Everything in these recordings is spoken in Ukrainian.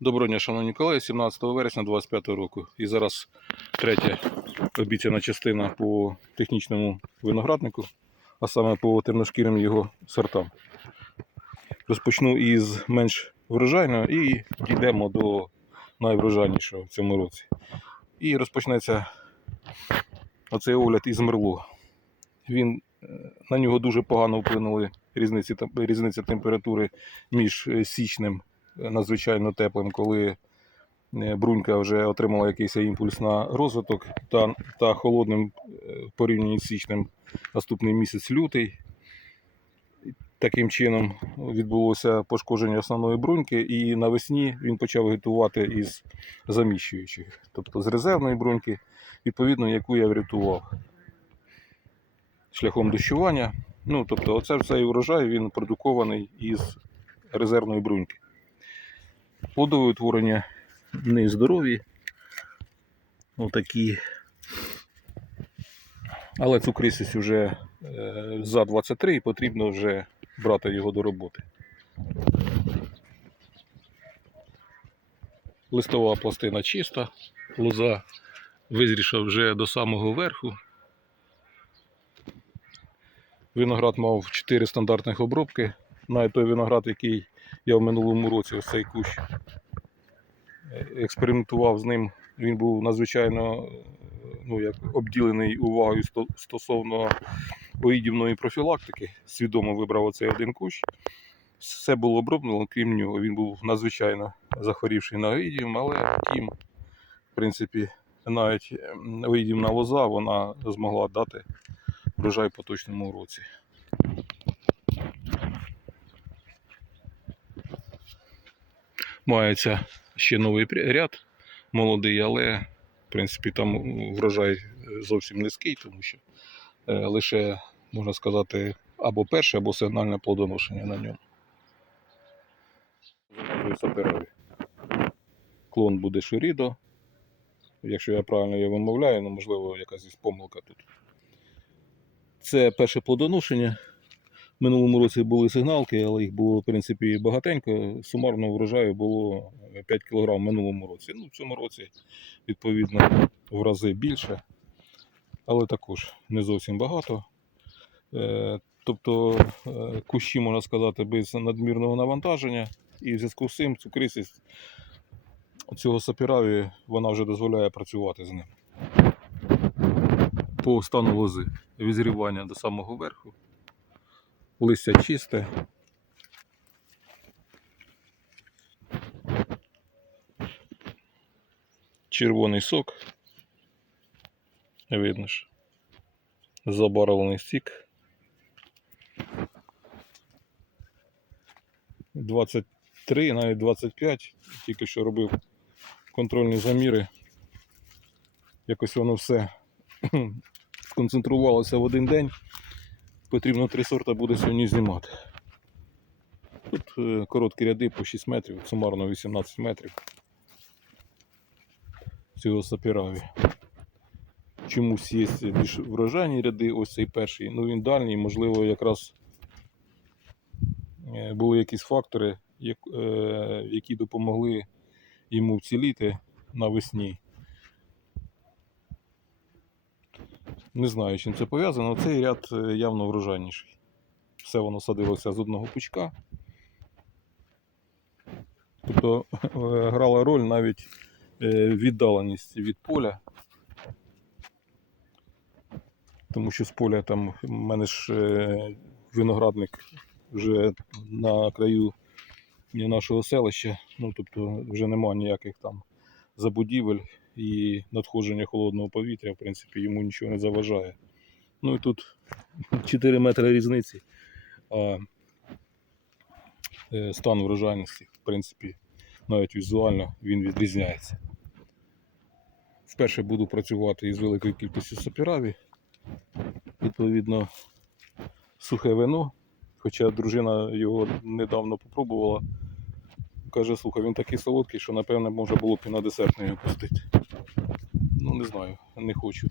Доброго дня, шановні колеги, 17 вересня 2025 року. І зараз третя обіцяна частина по технічному винограднику, а саме по темношкірим його сортам. Розпочну із менш врожайного і дійдемо до найврожайнішого в цьому році. І розпочнеться оцей огляд із Мерло. Він, е, на нього дуже погано вплинули різниці, різниця температури між е, січнем надзвичайно теплим, коли е, брунька вже отримала якийсь імпульс на розвиток, та, та холодним е, в порівнянні з січнем наступний місяць лютий. Таким чином відбулося пошкодження основної бруньки, і навесні він почав вегетувати із заміщуючих, тобто з резервної бруньки, відповідно, яку я врятував шляхом дощування. Ну, тобто, оце все і врожай він продукований із резервної бруньки. Плодові утворення нездорові. Отакі. Але цукристість вже е, за 23 і потрібно вже брати його до роботи. Листова пластина чиста, лоза визріша вже до самого верху. Виноград мав 4 стандартних обробки. Навіть той виноград, який я в минулому році ось цей кущ е, експериментував з ним. Він був надзвичайно ну, як обділений увагою стосовно оїдівної профілактики. Свідомо вибрав оцей один кущ. Все було оброблено, крім нього. Він був надзвичайно захворівший на оїдіум, але втім, в принципі, навіть оїдівна лоза вона змогла дати врожай поточному році. Мається ще новий ряд молодий, але в принципі там врожай зовсім низький, тому що е, лише, можна сказати, або перше, або сигнальне плодоношення на ньому. Саперові. Клон буде Шурідо. Якщо я правильно його вимовляю, ну можливо якась помилка тут. Це перше плодоношення. Минулому році були сигналки, але їх було в принципі багатенько. Сумарно врожаю було 5 кг в минулому році. Ну, в цьому році, відповідно, в рази більше, але також не зовсім багато. Е, Тобто е, кущі, можна сказати, без надмірного навантаження, і в зв'язку з цим цукристість цього сапіраві вона вже дозволяє працювати з ним. По стану лози відзрівання до самого верху. Листя чисте. Червоний сок. Видно ж. Забарвлений стік. 23, навіть 25. Тільки що робив контрольні заміри. Якось воно все сконцентрувалося в один день. Потрібно три сорта буде сьогодні знімати. Тут е, короткі ряди по 6 метрів, сумарно 18 метрів. Цього сапіраві. Чомусь є більш врожайні ряди, ось цей перший. Ну він дальній, можливо, якраз е, були якісь фактори, е, які допомогли йому вціліти навесні. Не знаю, чим це пов'язано. Цей ряд е, явно врожайніший. Все воно садилося з одного пучка. Тобто е, грала роль навіть е, віддаленість від поля. Тому що з поля там в мене ж виноградник вже на краю нашого селища. Ну, тобто вже нема ніяких там забудівель і надходження холодного повітря, в принципі, йому нічого не заважає. Ну і тут 4 метри різниці. А е, стан врожайності, в принципі, навіть візуально він відрізняється. Вперше буду працювати із великою кількістю сапіраві. Відповідно, сухе вино. Хоча дружина його недавно попробувала. Каже, слухай, він такий солодкий, що напевне можна було б і на десерт його пустити. Ну, не знаю, не хочу.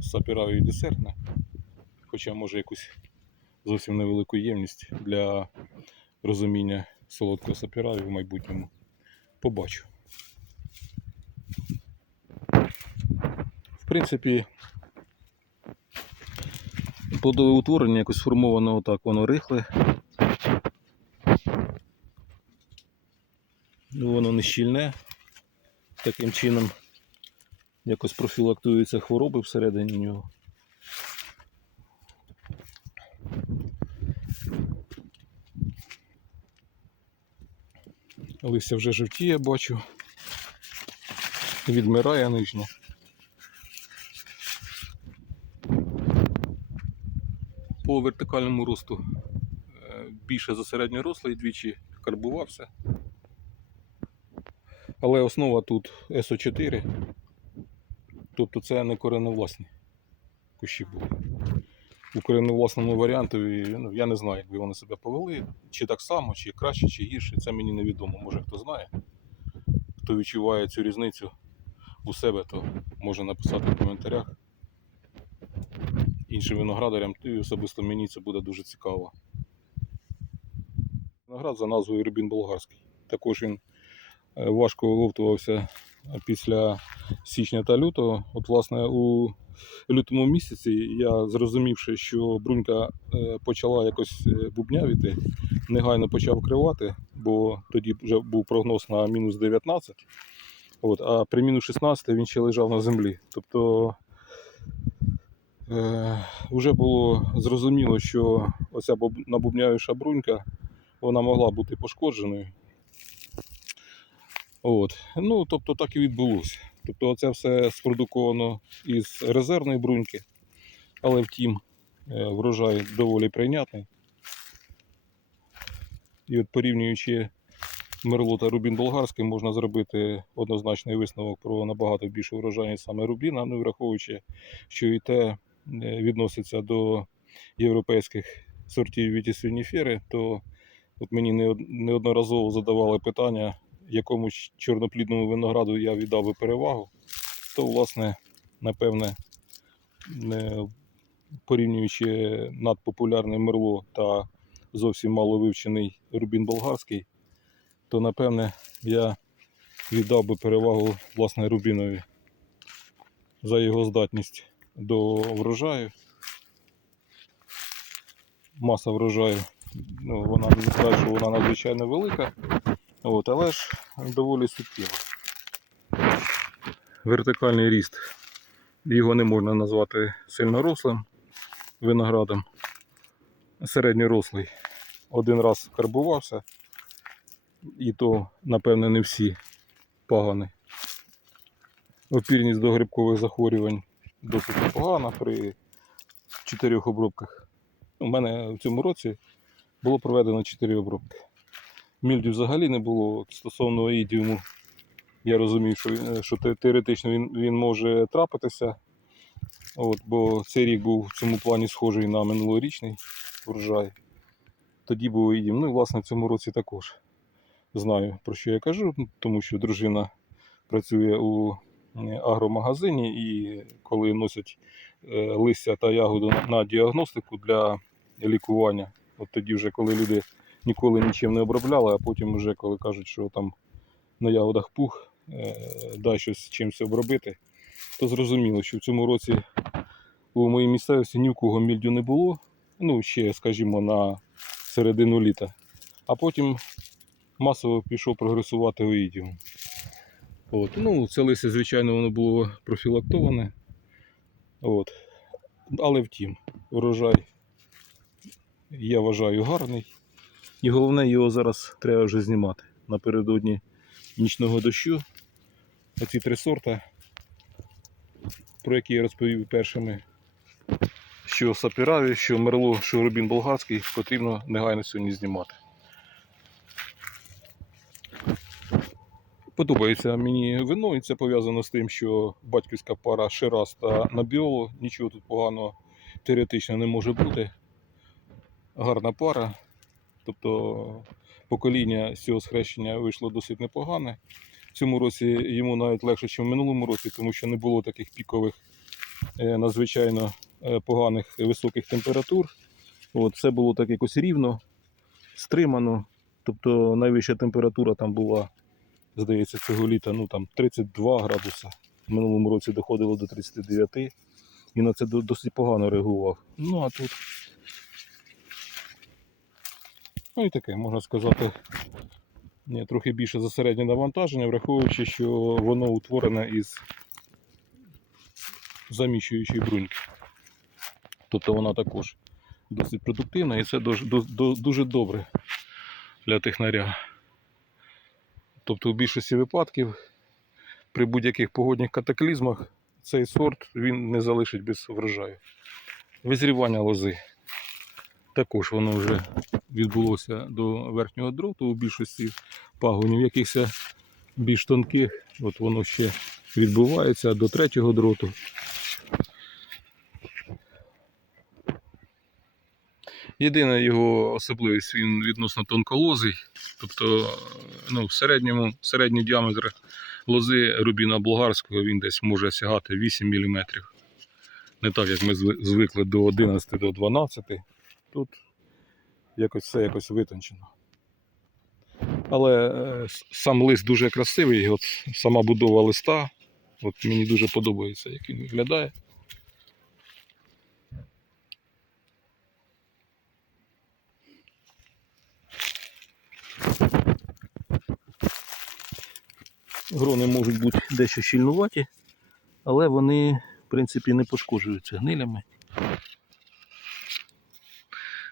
Сапіраві десертне. Хоча може якусь зовсім невелику ємність для розуміння солодкого сапіраві в майбутньому побачу. В принципі, плодове утворення якось сформовано отак, воно рихле. Воно не щільне. Таким чином якось профілактуються хвороби всередині нього. Листя вже жовтіє, бачу. Відмирає нижнє. По вертикальному росту е, більше за середньорослий двічі карбувався. Але основа тут СО4. Тобто це не кореневласні кущі були. У кореневласному варіантові, ну, я не знаю, як вони себе повели, чи так само, чи краще, чи гірше, це мені невідомо. Може хто знає. Хто відчуває цю різницю у себе, то може написати в коментарях. Іншим виноградарям, і особисто мені це буде дуже цікаво. Виноград за назвою Рубін Болгарський. Також він е, важко оговтувався після січня та лютого. От, власне, у лютому місяці я зрозумівши, що брунька е, почала якось е, бубнявіти, негайно почав кривати, бо тоді вже був прогноз на мінус 19. От, а при мінус 16 він ще лежав на землі. Тобто е, вже було зрозуміло, що оця набубнявіша брунька вона могла бути пошкодженою. От. Ну, тобто так і відбулося. Тобто це все спродуковано із резервної бруньки, але втім, е, врожай доволі прийнятний. І от порівнюючи Мерло та Рубін Болгарський, можна зробити однозначний висновок про набагато більшу врожайність саме Рубіна, ну, враховуючи, що і те е, відноситься до європейських сортів вітісвініфери, то от мені неодноразово задавали питання, якому ч- чорноплідному винограду я віддав би перевагу, то, власне, напевне, не порівнюючи надпопулярний Мерло та зовсім мало вивчений Рубін Болгарський, то напевне я віддав би перевагу власне Рубінові за його здатність до врожаю. Маса врожаю, ну, вона не скажу, що вона надзвичайно велика, от, але ж доволі суттєва. Вертикальний ріст. Його не можна назвати сильнорослим виноградом. Середньорослий. Один раз карбувався, і то, напевне, не всі пагани. Опірність до грибкових захворювань досить непогана при чотирьох обробках. У мене в цьому році було проведено 4 обробки. Мільдю взагалі не було. Стосовно ідіуму, я розумів, що, що теоретично він, він може трапитися. От, бо цей рік був в цьому плані схожий на минулорічний врожай. Тоді був ідім. Ну і власне в цьому році також знаю, про що я кажу, тому що дружина працює у е, агромагазині і коли носять е, листя та ягоду на діагностику для лікування, от тоді вже коли люди ніколи нічим не обробляли, а потім вже коли кажуть, що там на ягодах пух, е, дай щось чимось обробити, то зрозуміло, що в цьому році у моїй місцевості ні в кого мільдю не було. Ну, ще, скажімо, на середину літа. А потім масово пішов прогресувати оїдіум. От. Ну, це листя, звичайно, воно було профілактоване. От. Але втім, урожай я вважаю гарний. І головне його зараз треба вже знімати. Напередодні нічного дощу. Оці три сорта, про які я розповів першими, що Сапіраві, що Мерло, що Рубін Болгарський, потрібно негайно сьогодні знімати. Подобається мені вино, і це пов'язано з тим, що батьківська пара Шираз та Набіоло, нічого тут поганого теоретично не може бути. Гарна пара. Тобто покоління з цього схрещення вийшло досить непогане. В цьому році йому навіть легше, ніж в минулому році, тому що не було таких пікових, е, надзвичайно е, поганих високих температур. От, все було так якось рівно, стримано. Тобто найвища температура там була здається, цього літа ну, там 32 градуса. В минулому році доходило до 39. І на це досить погано реагував. Ну а тут. Ну і таке, можна сказати, трохи більше за середнє навантаження, враховуючи, що воно утворене із заміщуючої бруньки. Тобто вона також досить продуктивна і це дуже, дуже добре для технаря. Тобто в більшості випадків при будь-яких погодних катаклізмах цей сорт він не залишить без врожаю. Визрівання лози. Також воно вже відбулося до верхнього дроту у більшості пагонів, якихось більш тонких, от воно ще відбувається до третього дроту. Єдина його особливість він відносно тонколозий, тобто ну, в середньому середній діаметр лози рубіна болгарського він десь може сягати 8 мм. Не так, як ми звикли до 11 до 12. Тут якось все якось витончено. Але е, сам лист дуже красивий, от сама будова листа. От мені дуже подобається, як він виглядає. Грони можуть бути дещо щільнуваті, але вони, в принципі, не пошкоджуються гнилями.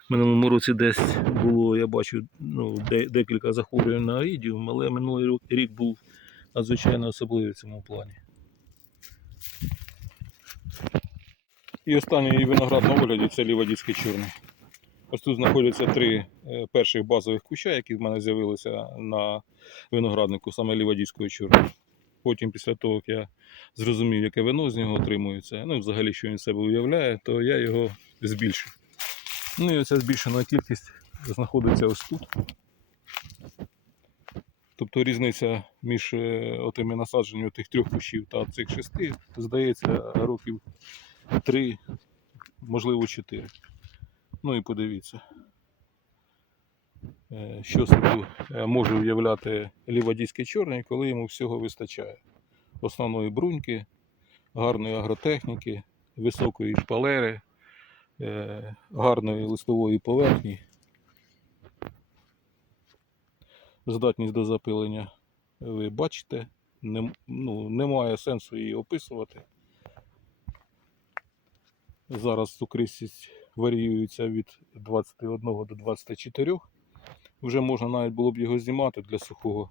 Минулому році десь було, я бачу, ну, де- декілька захворювань на аїдіум, але минулий рік- був надзвичайно особливий в цьому плані. І останній виноград на огляді це лівадійський чорний. Ось тут знаходяться три е, перших базових куща, які в мене з'явилися на винограднику, саме лівадійського чорного. Потім, після того, як я зрозумів, яке вино з нього отримується, ну і взагалі, що він себе уявляє, то я його збільшив. Ну і оця збільшена кількість знаходиться ось тут. Тобто різниця між е, отими насадженнями тих трьох кущів та цих шести, здається, років три, можливо, чотири. Ну і подивіться, е, що собі е, може уявляти лівадійський чорний, коли йому всього вистачає. Основної бруньки, гарної агротехніки, високої шпалери, гарної листової поверхні, здатність до запилення. Ви бачите, не, ну, немає сенсу її описувати. Зараз цукристість варіюється від 21 до 24. Вже можна навіть було б його знімати для сухого.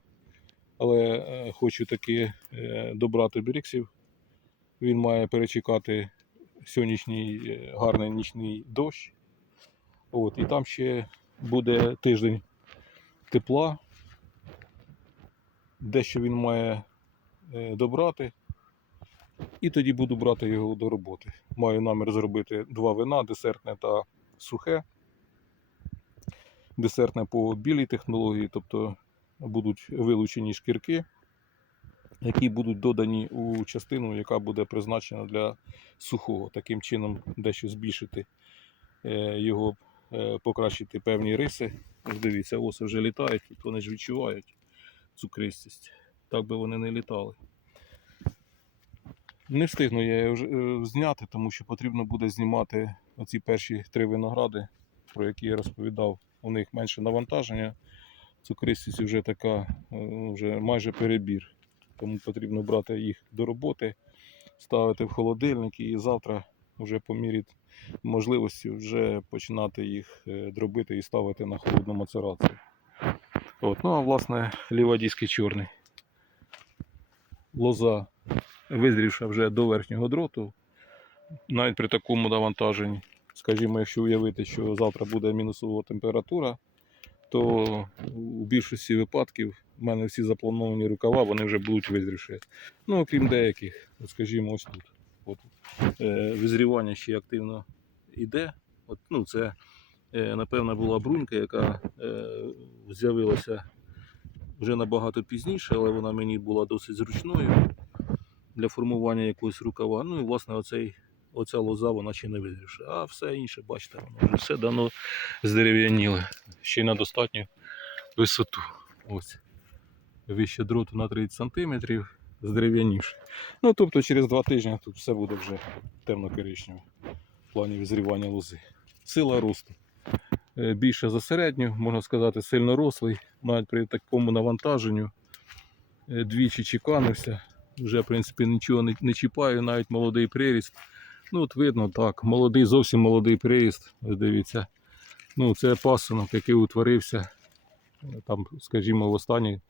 Але е, хочу таки е, добрати біріксів. Він має перечекати сьогоднішній е, гарний нічний дощ. От, і там ще буде тиждень тепла. Дещо він має е, добрати. І тоді буду брати його до роботи. Маю намір зробити два вина: десертне та сухе. Десертне по білій технології, тобто будуть вилучені шкірки, які будуть додані у частину, яка буде призначена для сухого. Таким чином, дещо збільшити е, його, е, покращити певні риси. Ось Дивіться, оси вже літають, і вони ж відчувають цукристість. Так би вони не літали. Не встигну я вже е, зняти, тому що потрібно буде знімати оці перші три виногради, про які я розповідав. У них менше навантаження. Цукристість вже така, вже майже перебір. Тому потрібно брати їх до роботи, ставити в холодильник і завтра, вже по мірі можливості, вже починати їх е, дробити і ставити на холодну мацерацію. От, ну а власне лівадійський чорний. Лоза визрівша вже до верхнього дроту, навіть при такому навантаженні, скажімо, якщо уявити, що завтра буде мінусова температура, то у більшості випадків в мене всі заплановані рукава, вони вже будуть визрівші. Ну, окрім деяких, от скажімо, ось тут. От, е, визрівання ще активно йде. От, ну, це, е, напевно, була брунька, яка е, з'явилася вже набагато пізніше, але вона мені була досить зручною для формування якогось рукава. Ну і власне оцей, оця лоза вона ще не визрівша. А все інше, бачите, воно вже все давно здерев'яніле. Ще й на достатню висоту. Ось. Вище дроту на 30 см, здерев'яніший. Ну, тобто через два тижні тут все буде вже темно-коричневе в плані визрівання лози. Сила росту. Е, Більше за середню, можна сказати, сильно рослий, навіть при такому навантаженню. Е, Двічі чеканився. Вже, в принципі, нічого не, не чіпаю, навіть молодий приріст. Ну, от видно, так, молодий, зовсім молодий приріст. Дивіться. Ну, це пасунок, який утворився е, там, скажімо, в останні е,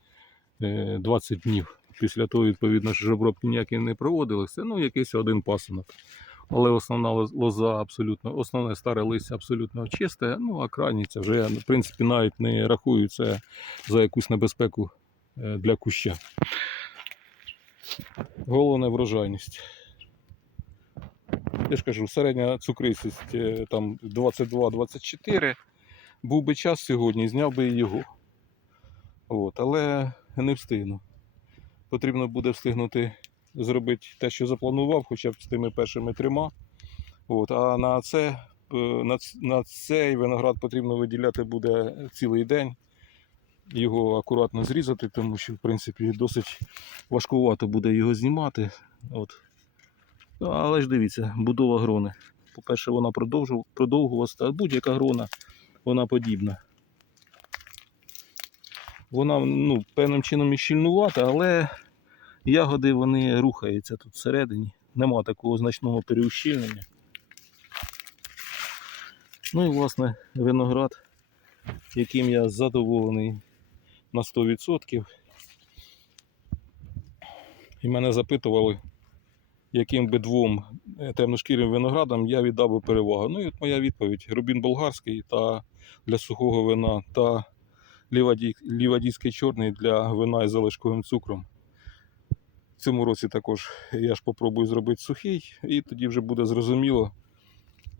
20 днів. Після того, відповідно, що обробки ніякі не проводилися. Ну, якийсь один пасунок. Але основна лоза абсолютно, основне старе листя абсолютно чисте, ну а крайні вже, в принципі, навіть не це за якусь небезпеку е, для куща. Головне врожайність. Я ж кажу, середня цукристість е, там 22-24. Був би час сьогодні, зняв би його. От, але не встигну. Потрібно буде встигнути зробити те, що запланував, хоча б з тими першими трьома. От, а на, це, е, на, цей виноград потрібно виділяти буде цілий день. Його акуратно зрізати, тому що, в принципі, досить важкувато буде його знімати. От. Ну, Але ж дивіться, будова грони. По-перше, вона продовжу- продовгувалася, а будь-яка грона, вона подібна. Вона ну, певним чином і щільнувата, але ягоди вони рухаються тут всередині. Нема такого значного переущільнення. Ну і власне виноград, яким я задоволений на 100%. І мене запитували, яким би двом е, темношкірим виноградам я віддав би перевагу. Ну і от моя відповідь: Рубін болгарський та для сухого вина та лівадійський чорний для вина із залишковим цукром. В цьому році також я ж попробую зробити сухий, і тоді вже буде зрозуміло,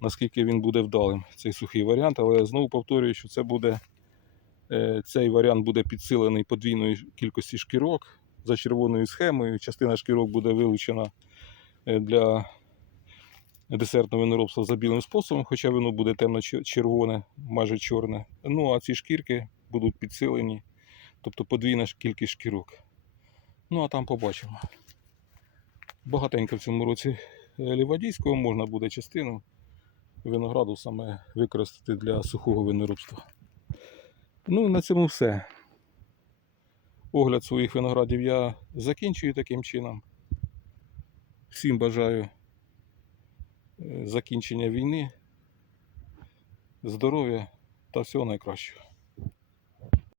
наскільки він буде вдалим, цей сухий варіант. Але я знову повторюю, що це буде, е, цей варіант буде підсилений подвійною кількості шкірок за червоною схемою. Частина шкірок буде вилучена е, для десертного виноробства за білим способом, хоча воно буде темно-червоне, майже чорне. Ну а ці шкірки будуть підсилені, тобто подвійна кількість шкірок. Ну а там побачимо. Багатенько в цьому році е, лівадійського можна буде частину винограду саме використати для сухого виноробства. Ну, на цьому все. Огляд своїх виноградів я закінчую таким чином. Всім бажаю е, закінчення війни, здоров'я та всього найкращого.